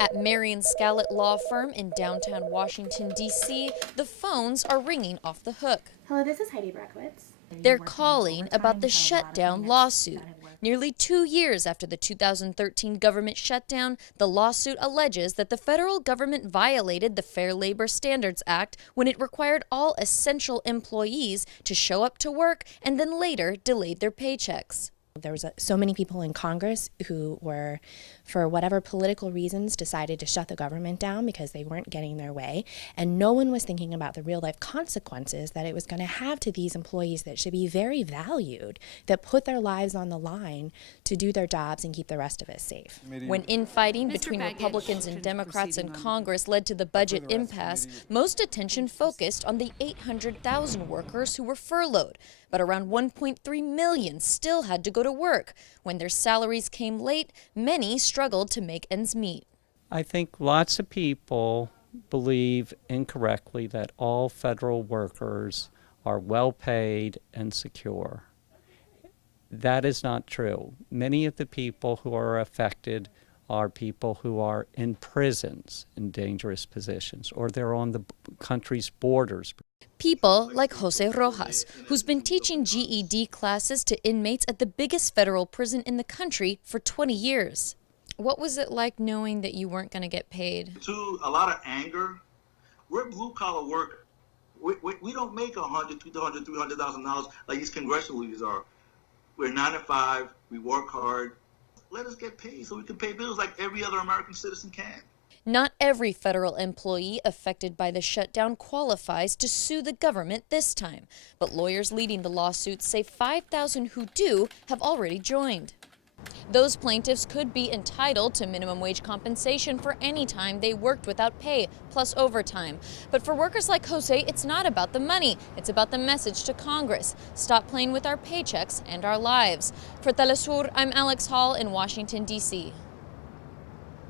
At Mehri and Skalet law firm in downtown Washington, D.C., the phones are ringing off the hook. Hello, this is HEIDI BURAKIEWICZ. They're calling about the shutdown lawsuit. Nearly 2 years after the 2013 government shutdown, the lawsuit alleges that the federal government violated the Fair Labor Standards Act when it required all essential employees to show up to work and then later delayed their paychecks. There was so many people in Congress who were, for whatever political reasons, decided to shut the government down because they weren't getting their way, and no one was thinking about the real-life consequences that it was going to have to these employees that should be very valued, that put their lives on the line to do their jobs and keep the rest of us safe. When infighting between Republicans and Democrats in Congress led to the budget impasse, most attention focused on the 800,000 workers who were furloughed, but around 1.3 million still had to go to work. When their salaries came late, many struggled to make ends meet. I think lots of people believe incorrectly that all federal workers are well paid and secure. That is not true. Many of the people who are affected are people who are in prisons in dangerous positions, or they're on the country's borders. People like Jose Rojas, who's been teaching GED classes to inmates at the biggest federal prison in the country for 20 years. What was it like knowing that you weren't going to get paid? To a lot of anger. We're blue-collar workers. We don't make $100,000, $200,000, $300,000 like these congressional leaders are. We're 9 to 5. We work hard. Let us get paid so we can pay bills like every other American citizen can. Not every federal employee affected by the shutdown qualifies to sue the government this time, but lawyers leading the lawsuits say 5,000 who do have already joined. Those plaintiffs could be entitled to minimum wage compensation for any time they worked without pay, plus overtime. But for workers like Jose, it's not about the money. It's about the message to Congress. Stop playing with our paychecks and our lives. For Telesur, I'm Alex Hall in Washington, D.C.